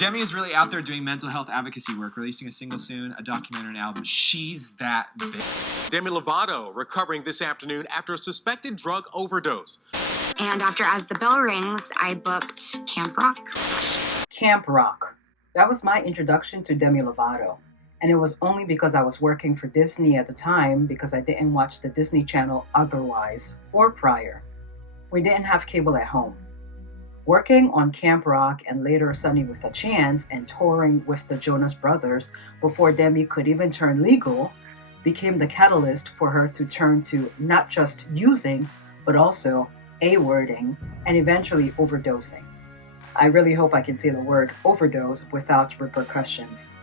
Demi is really out there doing mental health advocacy work, releasing a single soon, a documentary, and an album. She's that bitch. Demi Lovato recovering this afternoon after a suspected drug overdose. And after As the Bell Rings, I booked Camp Rock. Camp Rock. That was my introduction to Demi Lovato. And it was only because I was working for Disney at the time because I didn't watch the Disney Channel otherwise or prior. We didn't have cable at home. Working on Camp Rock and later Sunny with a Chance and touring with the Jonas Brothers before Demi could even turn legal became the catalyst for her to turn to not just using, but also A-wording and eventually overdosing. I really hope I can say the word overdose without repercussions.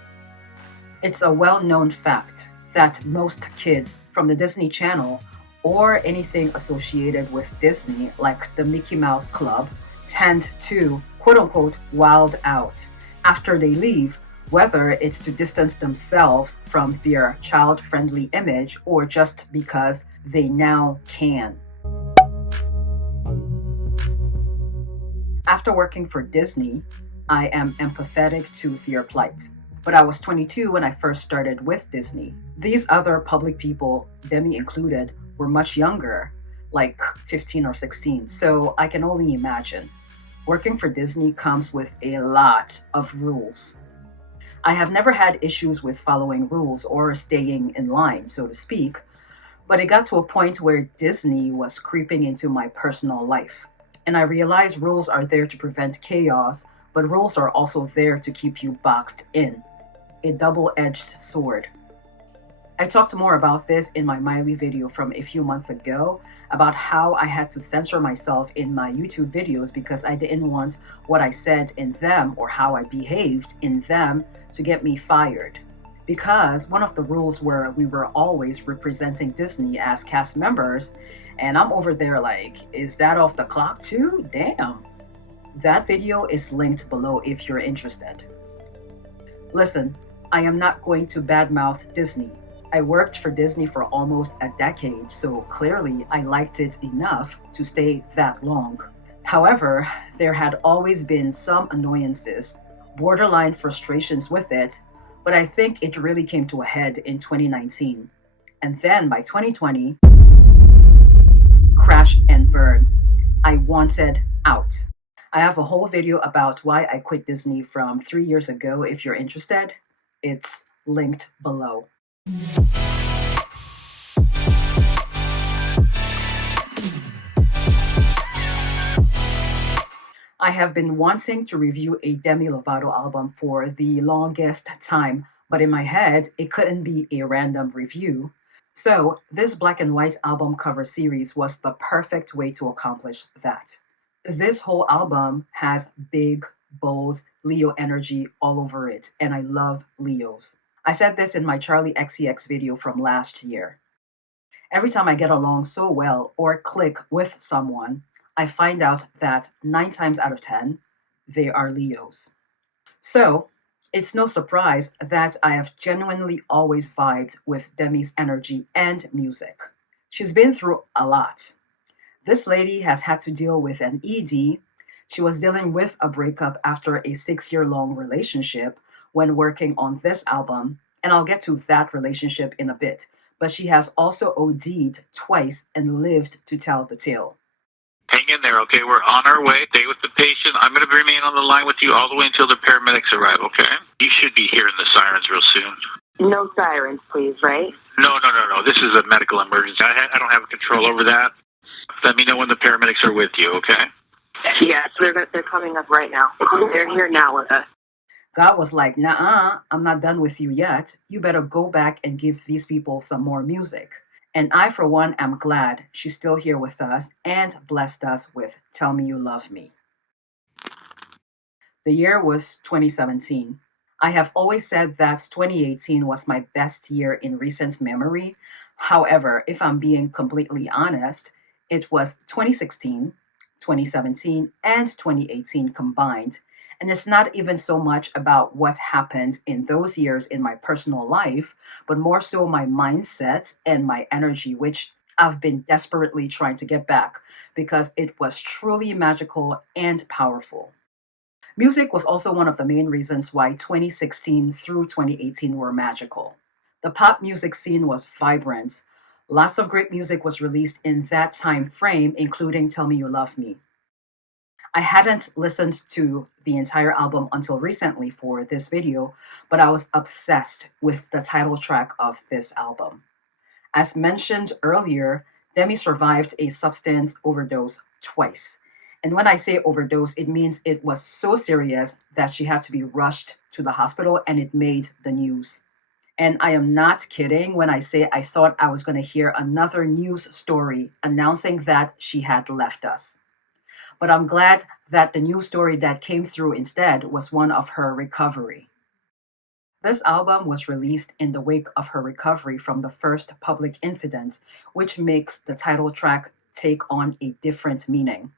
It's a well-known fact that most kids from the Disney Channel or anything associated with Disney, like the Mickey Mouse Club, tend to, quote-unquote, wild out after they leave, whether it's to distance themselves from their child-friendly image or just because they now can. After working for Disney, I am empathetic to their plight. But I was 22 when I first started with Disney. These other public people, Demi included, were much younger, like 15 or 16, so I can only imagine. Working for Disney comes with a lot of rules. I have never had issues with following rules or staying in line, so to speak, but it got to a point where Disney was creeping into my personal life. And I realized rules are there to prevent chaos, but rules are also there to keep you boxed in. A double-edged sword. I talked more about this in my Miley video from a few months ago about how I had to censor myself in my YouTube videos because I didn't want what I said in them or how I behaved in them to get me fired. Because one of the rules were we were always representing Disney as cast members, and I'm over there like, is that off the clock too? Damn. That video is linked below if you're interested. Listen, I am not going to badmouth Disney. I worked for Disney for almost a decade, so clearly I liked it enough to stay that long. However, there had always been some annoyances, borderline frustrations with it, but I think it really came to a head in 2019. And then by 2020, crash and burn. I wanted out. I have a whole video about why I quit Disney from 3 years ago if you're interested. It's linked below. I have been wanting to review a Demi Lovato album for the longest time, but in my head, it couldn't be a random review. So this black and white album cover series was the perfect way to accomplish that. This whole album has big, bold Leo energy all over it, and I love Leos. I said this in my Charli XCX video from last year. Every time I get along so well or click with someone, I find out that 9 times out of 10, they are Leos. So it's no surprise that I have genuinely always vibed with Demi's energy and music. She's been through a lot. This lady has had to deal with an ED. She was dealing with a breakup after a 6-year-long relationship when working on this album, and I'll get to that relationship in a bit, but she has also OD'd twice and lived to tell the tale. Hang in there, okay? We're on our way. Stay with the patient. I'm going to remain on the line with you all the way until the paramedics arrive, okay? You should be hearing the sirens real soon. No sirens, please, right? No. This is a medical emergency. I don't have control over that. Let me know when the paramedics are with you, okay? Yes, they're coming up right now. They're here now with us. God was like, nah, I'm not done with you yet. You better go back and give these people some more music. And I, for one, am glad she's still here with us and blessed us with Tell Me You Love Me. The year was 2017. I have always said that 2018 was my best year in recent memory. However, if I'm being completely honest, it was 2016, 2017, and 2018 combined. And it's not even so much about what happened in those years in my personal life, but more so my mindset and my energy, which I've been desperately trying to get back because it was truly magical and powerful. Music was also one of the main reasons why 2016 through 2018 were magical. The pop music scene was vibrant. Lots of great music was released in that time frame, including Tell Me You Love Me. I hadn't listened to the entire album until recently for this video, but I was obsessed with the title track of this album. As mentioned earlier, Demi survived a substance overdose twice. And when I say overdose, it means it was so serious that she had to be rushed to the hospital and it made the news. And I am not kidding when I say I thought I was going to hear another news story announcing that she had left us. But I'm glad that the news story that came through instead was one of her recovery. This album was released in the wake of her recovery from the first public incident, which makes the title track take on a different meaning.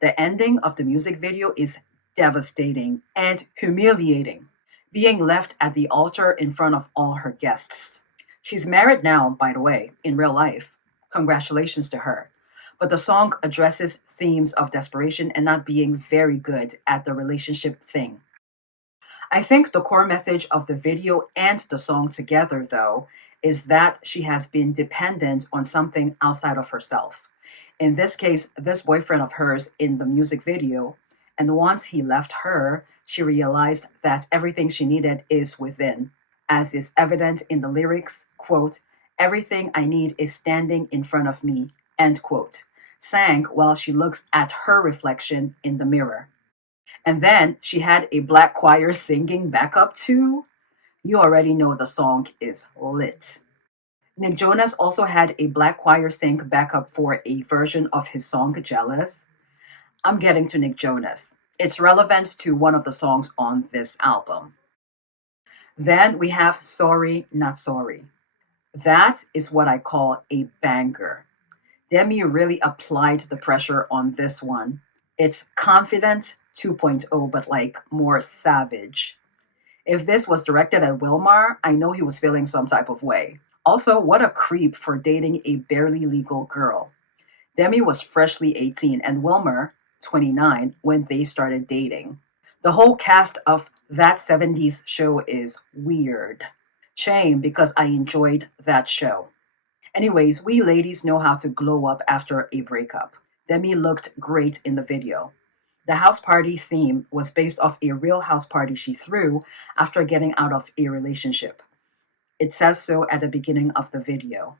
The ending of the music video is devastating and humiliating, being left at the altar in front of all her guests. She's married now, by the way, in real life. Congratulations to her. But the song addresses themes of desperation and not being very good at the relationship thing. I think the core message of the video and the song together, though, is that she has been dependent on something outside of herself. In this case, this boyfriend of hers in the music video, and once he left her, she realized that everything she needed is within, as is evident in the lyrics, quote, "Everything I need is standing in front of me," end quote, sang while she looks at her reflection in the mirror. And then she had a black choir singing backup too. You already know the song is lit. Nick Jonas also had a black choir sing backup for a version of his song Jealous. I'm getting to Nick Jonas. It's relevant to one of the songs on this album. Then we have Sorry, Not Sorry. That is what I call a banger. Demi really applied the pressure on this one. It's Confident 2.0, but like more savage. If this was directed at Wilmar, I know he was feeling some type of way. Also, what a creep for dating a barely legal girl. Demi was freshly 18 and Wilmer, 29, when they started dating. The whole cast of That 70s Show is weird. Shame, because I enjoyed that show. Anyways, we ladies know how to glow up after a breakup. Demi looked great in the video. The house party theme was based off a real house party she threw after getting out of a relationship. It says so at the beginning of the video.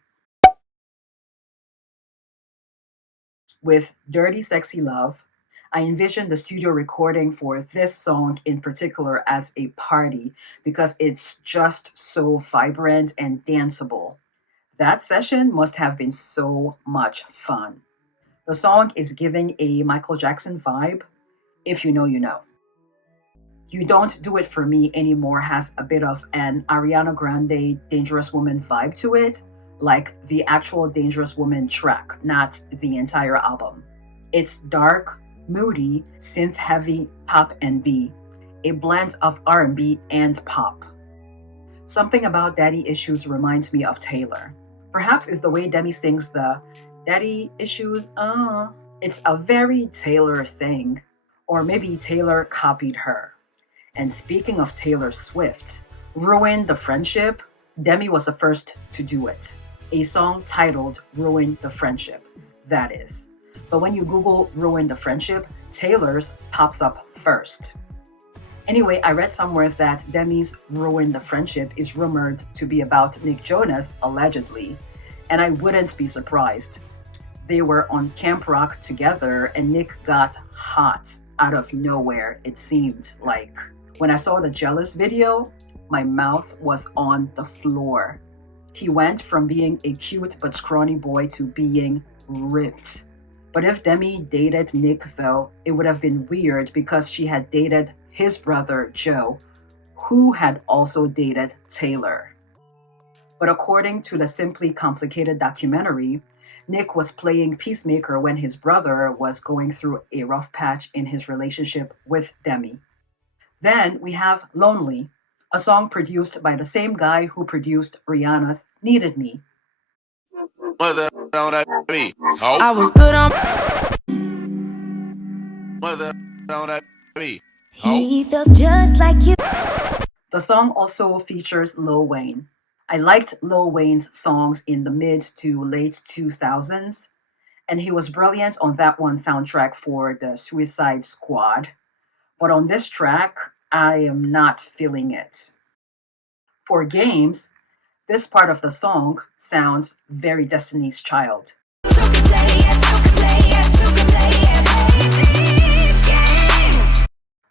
With Dirty Sexy Love, I envisioned the studio recording for this song in particular as a party because it's just so vibrant and danceable. That session must have been so much fun. The song is giving a Michael Jackson vibe. If you know, you know. You Don't Do It For Me Anymore has a bit of an Ariana Grande Dangerous Woman vibe to it, like the actual Dangerous Woman track, not the entire album. It's dark, moody, synth-heavy pop and B, a blend of R&B and pop. Something about Daddy Issues reminds me of Taylor. Perhaps it's the way Demi sings the Daddy Issues, It's a very Taylor thing. Or maybe Taylor copied her. And speaking of Taylor Swift, Ruin the Friendship, Demi was the first to do it. A song titled Ruin the Friendship, that is. But when you Google Ruin the Friendship, Taylor's pops up first. Anyway, I read somewhere that Demi's Ruin the Friendship is rumored to be about Nick Jonas, allegedly, and I wouldn't be surprised. They were on Camp Rock together and Nick got hot out of nowhere, it seemed like. When I saw the Jealous video, my mouth was on the floor. He went from being a cute but scrawny boy to being ripped. But if Demi dated Nick though, it would have been weird because she had dated his brother Joe, who had also dated Taylor. But according to the Simply Complicated documentary, Nick was playing peacemaker when his brother was going through a rough patch in his relationship with Demi. Then we have Lonely, a song produced by the same guy who produced Rihanna's Needed Me. I was good on. He felt just like you. The song also features Lil Wayne. I liked Lil Wayne's songs in the mid to late 2000s, and he was brilliant on that one soundtrack for the Suicide Squad. But on this track, I am not feeling it. For Games, this part of the song sounds very Destiny's Child.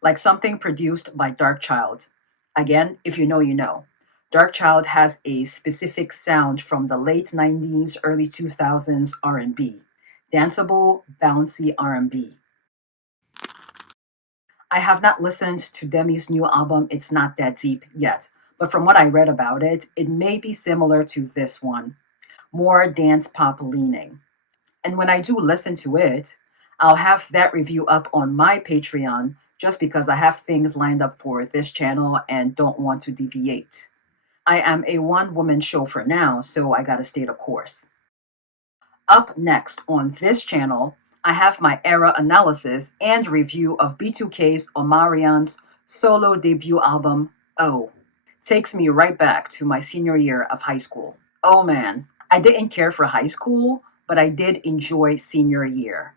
Like something produced by Darkchild. Again, if you know, you know. Darkchild has a specific sound from the late 90s, early 2000s R&B. Danceable, bouncy R&B. I have not listened to Demi's new album, It's Not That Deep, yet, but from what I read about it, it may be similar to this one, more dance pop leaning. And when I do listen to it, I'll have that review up on my Patreon just because I have things lined up for this channel and don't want to deviate. I am a one-woman show for now, so I gotta stay the course. Up next on this channel, I have my era analysis and review of B2K's Omarion's solo debut album, Oh. Takes me right back to my senior year of high school. Oh man, I didn't care for high school, but I did enjoy senior year.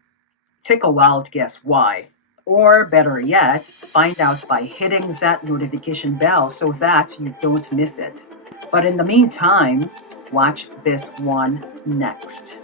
Take a wild guess why. Or better yet, find out by hitting that notification bell so that you don't miss it. But in the meantime, watch this one next.